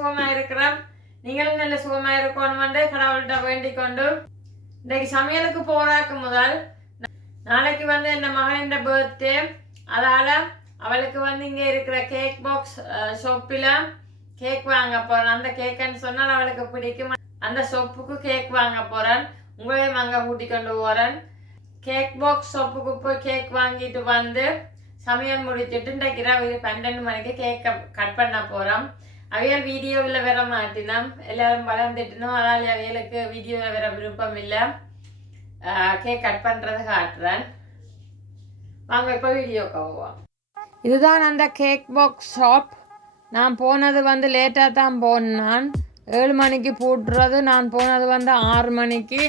சுகமாக இருக்கிறோம். நீங்களும் நல்ல சுகமாக இருக்கணுமென்று கடவுள்கிட்ட வேண்டிக் கொண்டு இன்றைக்கு சமையலுக்கு போகிறாக்கு முதல் நாளைக்கு என் மகனின் பர்த்டே. அதால் அவளுக்கு இங்கே இருக்கிற கேக் பாக்ஸ் ஷாப்பில் கேக் வாங்க போகிறேன். அந்த கேக்குன்னு சொன்னால் அவளுக்கு பிடிக்கும். அந்த ஷாப்புக்கு கேக் வாங்க போகிறேன். உங்களையும் அங்கே கூட்டிக் கொண்டு போகிறேன். கேக் பாக்ஸ் ஷாப்புக்கு போய் கேக் வாங்கிட்டு சமையல் முடிச்சுட்டு இன்றைக்கு இரவு 12 மணிக்கு கேக்கை கட் பண்ண போகிறோம். அவையல் வீடியோவில் வர மாட்டினோம், எல்லோரும் வளர்ந்துட்டணும். அதால் அவைகளுக்கு வீடியோவில் வர விருப்பம் இல்லை. கேக் கட் பண்ணுறதை காட்டுறேன். வாங்க இப்போ வீடியோக்கு போவோம். இதுதான் அந்த கேக் பாக்ஸ் ஷாப். நான் போனது லேட்டாக தான் போனேன். 7 மணிக்கு போட்டுறது. நான் போனது 6 மணிக்கு.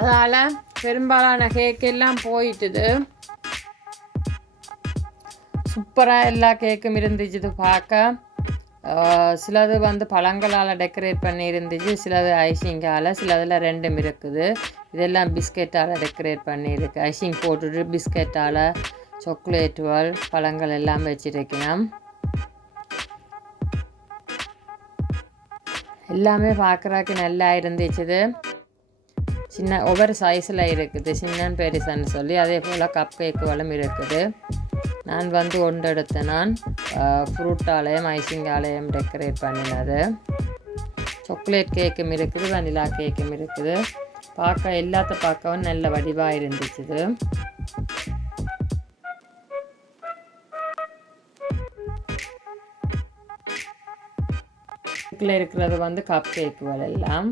அதால் பெரும்பாலான கேக் எல்லாம் போயிட்டுது. சூப்பராக எல்லா கேக்கும் இருந்துச்சு பார்க்க. சிலது பழங்களால் டெக்கரேட் பண்ணி இருந்துச்சு, சிலது ஐசிங்கால், சிலதில் ரெண்டும் இருக்குது. இதெல்லாம் பிஸ்கெட்டால் டெக்கரேட் பண்ணியிருக்கு. ஐசிங் போட்டுட்டு பிஸ்கெட்டால் சாக்லேட்டுகள் பழங்கள் எல்லாம் வச்சுருக்கணும். எல்லாமே பார்க்குறதுக்கு நல்லா இருந்துச்சு. சின்ன ஒவ்வொரு சைஸில் இருக்குது, சின்ன பெருசுன்னு சொல்லி. அதே போல் கப் கேக்குகளும் இருக்குது. நான் ஒன்று எடுத்தேன். நான் ஃப்ரூட்டாலயம் ஐசிங்காலயம் டெக்கரேட் பண்ணினது. சாக்லேட் கேக்கும் இருக்குது, வனிலா கேக்கும் இருக்குது. எல்லாத்த பார்க்கவும் நல்ல வடிவாக இருந்துச்சு. கேக்கில் இருக்கிறது கப் கேக்குகள் எல்லாம்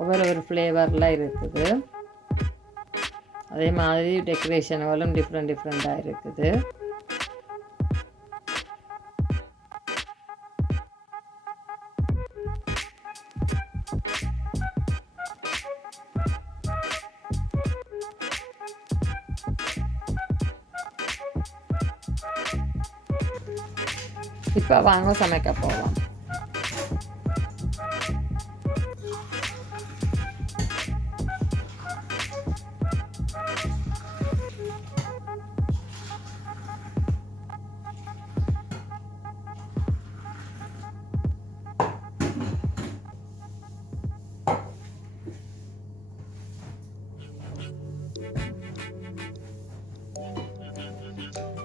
ஒவ்வொரு ஃப்ளேவரில் இருக்குது. அதே மாதிரி டெக்கரேஷன்களும் டிஃப்ரெண்ட்டாக இருக்குது. இப்போ வாங்க சமைக்க போகலாம்.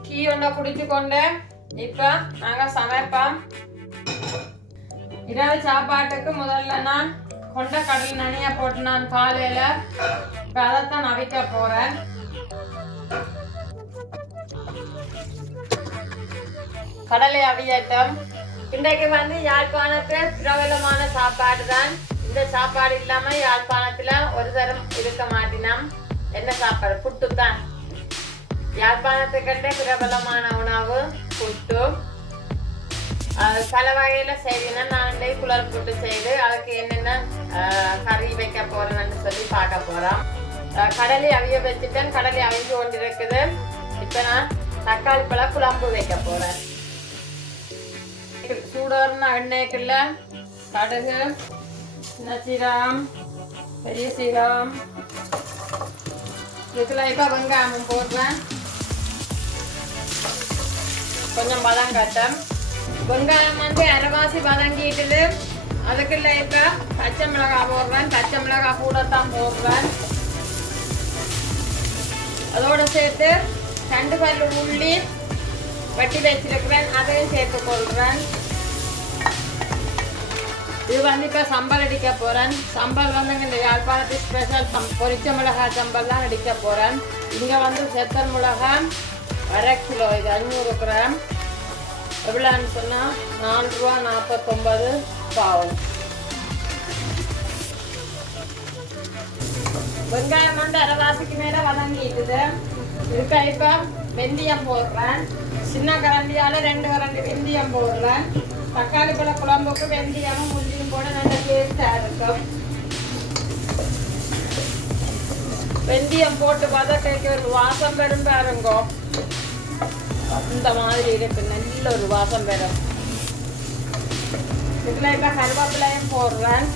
டீ ஒன்றை குடிச்சு கொண்டு இப்போ நாங்கள் சமைப்போம். இரவு சாப்பாட்டுக்கு முதல்ல நான் கொண்ட கடல் நனியாக போட்டு நான் காலையில் இப்போ அதைத்தான் அவிக்க போகிறேன். கடலை அவியட்டும். இன்றைக்கு யாழ்ப்பாணத்து பிரபலமான சாப்பாடு தான். இந்த சாப்பாடு இல்லாமல் யாழ்ப்பாணத்தில் ஒரு தரம் இருக்க மாட்டினோம். என்ன சாப்பாடு? புட்டு தான். யாழ்ப்பாணத்துக்கிட்ட பிரபலமான உணவு புட்டு. பல வகையில் செய்வேன்னா நான் குளர் புட்டு செய்து அதுக்கு என்னென்ன கறி வைக்க போகிறேன்னு சொல்லி பார்க்க போகிறோம். கடலை அவிய வச்சுட்டேன். கடலை அவிஞ்சு கொண்டு இருக்குது. இப்போ நான் தக்காளி பழ குழம்பு வைக்க போகிறேன். சூடான எண்ணெய்க்குள்ள கடுகு, சின்ன சீரகம், பெரிய சீரகம், இதுக்குள்ள இப்போ வெங்காயம் போடுறேன். கொஞ்சம் வதங்கட்டும். வெங்காயம் அரைவாசி வதங்கிட்டுது. அதுக்குள்ள இப்போ பச்சை மிளகாய் போடுறேன். பச்சை மிளகாய் கூடத்தான் போடுறேன். அதோடு சேர்த்து 2 பல்லு உள்ளி வெட்டி வச்சிருக்கிறேன். அதையும் சேர்த்து கொள்கிறேன். இது இப்போ சம்பல் அடிக்க போகிறேன். சம்பல் இந்த யாழ்ப்பாணத்து ஸ்பெஷல் பொரிச்ச மிளகாய் சம்பல் தான் அடிக்க போகிறேன். இங்கே செத்தல் மிளகாய் 1/2 கிலோ, இது 500 கிராம். எவ்வளோன்னு சொன்னால் ₹4.49 பாவம். வெங்காயம் அரைவாசிக்கு மேலே வதங்கிட்டுது. இதுக்கு இப்போ வெந்தயம் போடுறேன். சின்ன கரண்டியால் 2 கரண்டி வெந்தயம் போடுறேன். தக்காளி பழ குழம்புக்கு வெந்தயமும் முந்தியும் போட நல்ல டேஸ்டாக இருக்கும். வெந்தயம் போட்டு வதக்கைக்கு ஒரு வாசம் பெறும் பாருங்கோ. அந்த மாதிரி இருக்கு, நல்ல ஒரு வாசம் பெறும். இதில் இப்போ கருவேப்பிலையும் போடுறேன்.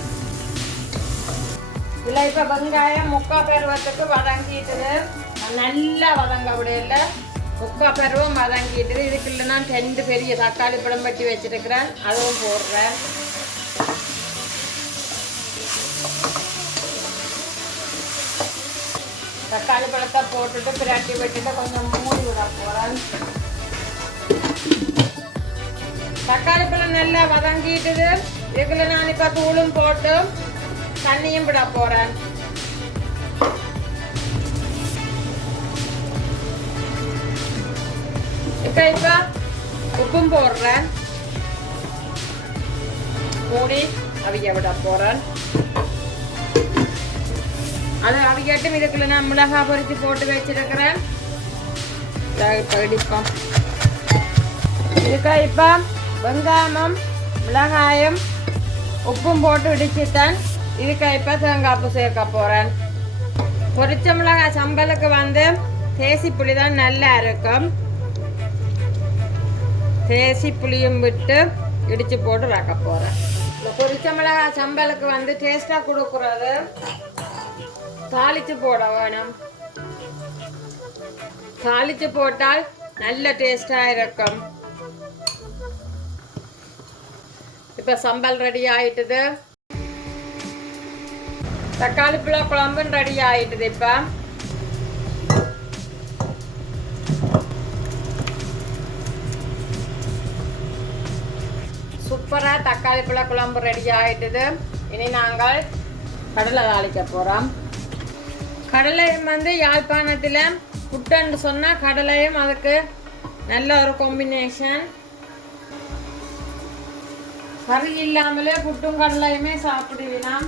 இதில் இப்போ வெங்காயம் 3/4 பருவத்துக்கு வதங்கிட்டுது. நல்லா வதங்க விடையில் முக்கால் பருவம் வதங்கிட்டு இதுக்குள்ள நான் 2 பெரிய தக்காளி பழம் வெட்டி வச்சிருக்கிறேன், அதுவும் போடுறேன். தக்காளி பழத்தை போட்டுட்டு பிரட்டி விட்டுட்டு கொஞ்சம் மூடி விட போகிறேன். தக்காளி பழம் நல்லா வதங்கிட்டுது. இதுக்குள்ள நான் இப்போ தூளும் போட்டு தண்ணியும் விட போகிறேன். இப்போ உப்பும் போடுறேன். மூடி அவிய விட போகிறேன். அது அவியட்டும். இதுக்குள்ள நான் மிளகாய் பொரிச்சு போட்டு வச்சிருக்கிறேன். இப்போ இடிப்போம். இதுக்கு இப்போ வெங்காயமும் மிளகாயும் உப்பும் போட்டு இடிச்சுட்டேன். இதுக்கு இப்போ தேங்காய் பூ சேர்க்க போகிறேன். பொரிச்ச மிளகாய் சம்பலுக்கு வந்து தேசி புளி தான் நல்லா இருக்கும். தேசி புளியும் விட்டு இடித்து போட்டு ரக்க போகிறேன். இந்த பொரிச்ச மிளகாய் சம்பலுக்கு வந்து டேஸ்ட்டாக கொடுக்குறது தாளித்து போட வேணும். தாளித்து போட்டால் நல்ல டேஸ்டாக இருக்கும். இப்போ சம்பல் ரெடி ஆயிட்டுது. தக்காளி பழம் குழம்பும் ரெடி ஆயிட்டுது. இப்போ சூப்பராக தக்காளி பழ குழம்பு ரெடி ஆகிட்டுது. இனி நாங்கள் கடலை தாளிக்க போகிறோம். கடலையும் வந்து யாழ்ப்பாணத்தில் புட்டுன்னு சொன்னால் கடலையும் அதுக்கு நல்ல ஒரு காம்பினேஷன். கறி இல்லாமலே புட்டும் கடலையுமே சாப்பிடுவீலாம்.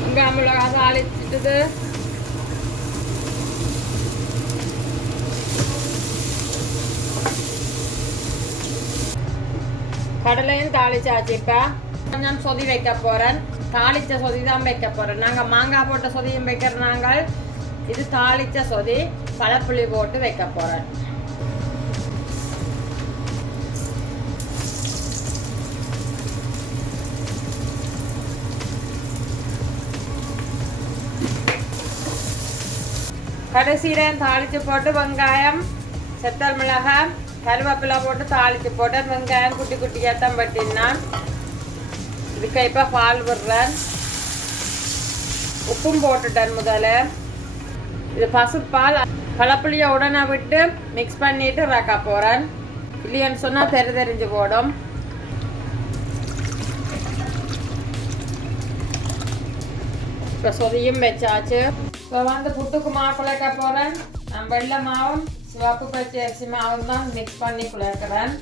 வெங்காயம் மிளகாய் தாளிச்சிட்டுது. கடலையும் தாளிச்சாச்சு. இப்போ கொஞ்சம் சொதி வைக்க போகிறேன். தாளித்த சொதி தான் வைக்க போகிறேன். நாங்கள் மாங்காய் போட்ட சொதியும் வைக்கிற நாங்கள் இது தாளித்த சொதி பழப்புளி போட்டு வைக்க போகிறேன். கடைசியில் தாளித்து போட்டு வெங்காயம் செத்தல் மிளகாய் கருவேப்பிலை போட்டு தாளித்து போட்டு வெங்காயம் குட்டி குட்டியாக தான் பட்டினான். இதுக்கு இப்போ பால் விடுறேன். உப்பும் போட்டுட்டேன் முதல்ல. இது பசுப்பால் பழப்புளியை உடனே விட்டு மிக்ஸ் பண்ணிட்டு ரக்க போகிறேன். இல்லைன்னு சொன்னால் தெரிஞ்சு போடும். இப்போ சொதியும் வச்சாச்சு. இப்போ வந்து புட்டுக்கு மாவு குழைக்க போகிறேன். நான் வெள்ளை மாவும் சிவப்பு பச்சை அரிசி மாவும் தான் மிக்ஸ் பண்ணி குழைக்கிறேன்.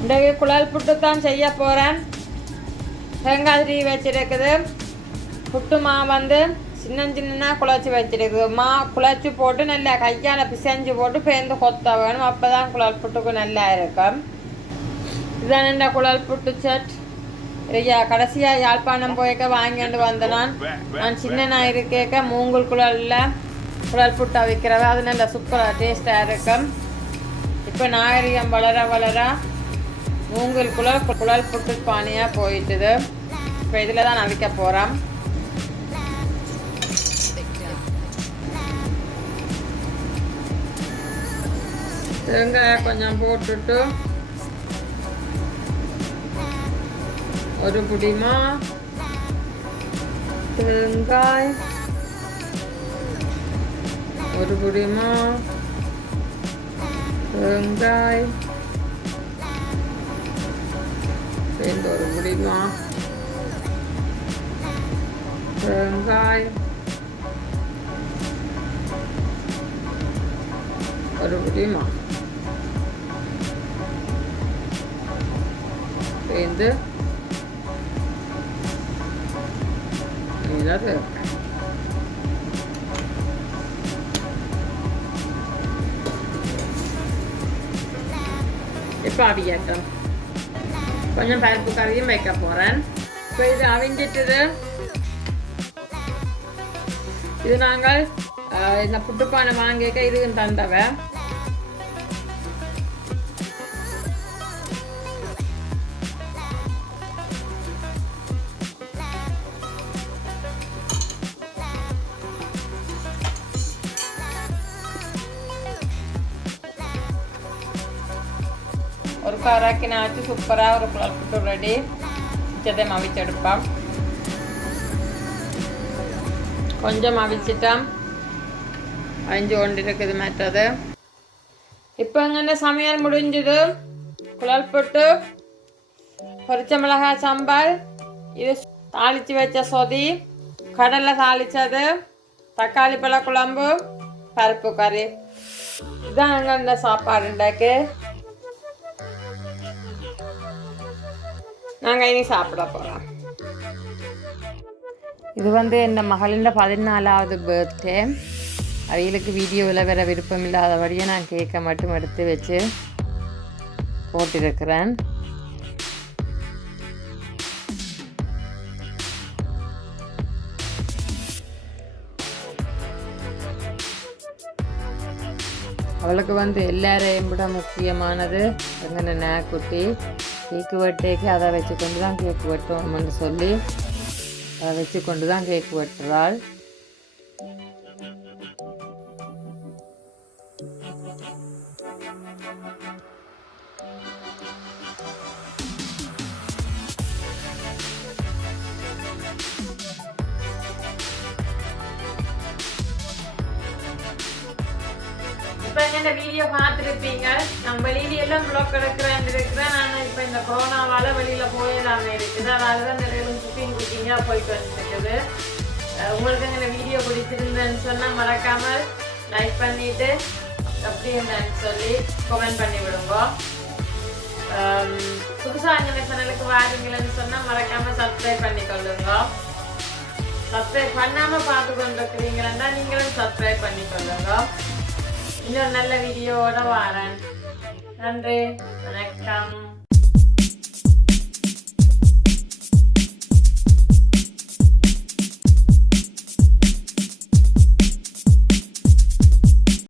இன்றைக்கு குழல் புட்டு தான் செய்ய போகிறேன். தேங்காய் திருவி வச்சிருக்குது. புட்டு மாவு வந்து சின்ன சின்ன குழச்சி வச்சிருக்குது. குழச்சி போட்டு நல்லா கையால் பிசைஞ்சு போட்டு பேர்ந்து கொத்த வேணும். அப்போ தான் குழல் புட்டுக்கு நல்லா இருக்கும். இதுதான் இந்த குழல் புட்டு செட். கடைசியாக யாழ்ப்பாணம் போய்க்க வாங்கிட்டு வந்தேன். நான் சின்ன இருக்கேக்க மூங்கல் குழலில் குழல் புட்டை விற்கிறவ. அது நல்ல சூப்பராக டேஸ்டாக இருக்கும். இப்போ நாகரிகம் வளர வளர மூங்கல் குழல் புட்டு பானியாக போயிட்டுது. இப்போ இதில் தான் நான் விற்க போகிறேன். தேங்காய் கொஞ்சம் போட்டுட்டு ஒரு புடிமா தேங்காய், ஒரு புடிமா தேங்காய், ஒரு புடிமா தேங்காய், ஒரு புடிமா சேர்ந்து இப்போ அவியட்டும். கொஞ்சம் பருப்பு கறியும் வைக்க போகிறேன். இப்போ இது அவிஞ்சிட்டுது. இது நாங்கள் இந்த புட்டுப்பானை வாங்கிக்க இதுவும் தந்தவை. ஒரு கராக்கினாச்சு சூப்பராக ஒரு குழல் புட்டு ரெடி. மிச்சத்தை அவிச்செடுப்போம். கொஞ்சம் அவிச்சிட்டோம். அவிஞ்சு கொண்டு இருக்குது மற்றது. இப்போ இங்கே சமையல் முடிஞ்சுது. குழல் புட்டு, பொரிச்ச மிளகாய் சாம்பார், இது தாளித்து வச்ச சொதி, கடலை தாளித்தது, தக்காளி பழ குழம்பு, பருப்பு கறி. இதுதான் எங்கள் இந்த சாப்பாடு உண்டாக்கு. நாங்கள் இனி சாப்பிட போகிறோம். இது என் மகளின் 14வது பர்த்டே. அவைகளுக்கு வீடியோவில் வேறு விருப்பம் இல்லாதபடியே நான் கேக்கை மட்டும் எடுத்து வச்சு போட்டிருக்கிறேன். அவளுக்கு எல்லாரையும் விட முக்கியமானது எங்கே நேக்குட்டி கேக்கு வெட்டேக்கு அதை வச்சு கொண்டு தான் கேக்கு வெட்டணும்னு சொல்லி அதை வச்சு கொண்டு தான் கேக்கு வெட்டுறாள். இப்போ இந்த வீடியோ பார்த்துருப்பீங்க. நான் வெளியில எல்லாம் ப்ளாக் எடுக்கிறேன். நான் இப்போ இந்த கொரோனாவால் வெளியில் போயிடாமல் இருக்குது. அதாவது தான் நிறைய குக்கிங்காக போயிட்டு வந்துருக்குது. உங்களுக்கு இந்த வீடியோ பிடிச்சிருந்தேன்னு சொன்னால் மறக்காமல் லைக் பண்ணிவிட்டு எப்படி இருந்தேன்னு சொல்லி கமெண்ட் பண்ணி விடுங்க. புதுசாக எங்கள் சேனலுக்கு வாருங்களேன்னு சொன்னால் மறக்காமல் சப்ஸ்கிரைப் பண்ணிக்கொள்ளுங்க. சப்ஸ்கிரைப் பண்ணாமல் பார்த்து கொண்டிருக்கிறீங்களா நீங்களும் சப்ஸ்கிரைப் பண்ணிக்கொள்ளுங்க. இன்னொரு நல்ல வீடியோவோட வரேன். நன்றி, வணக்கம்.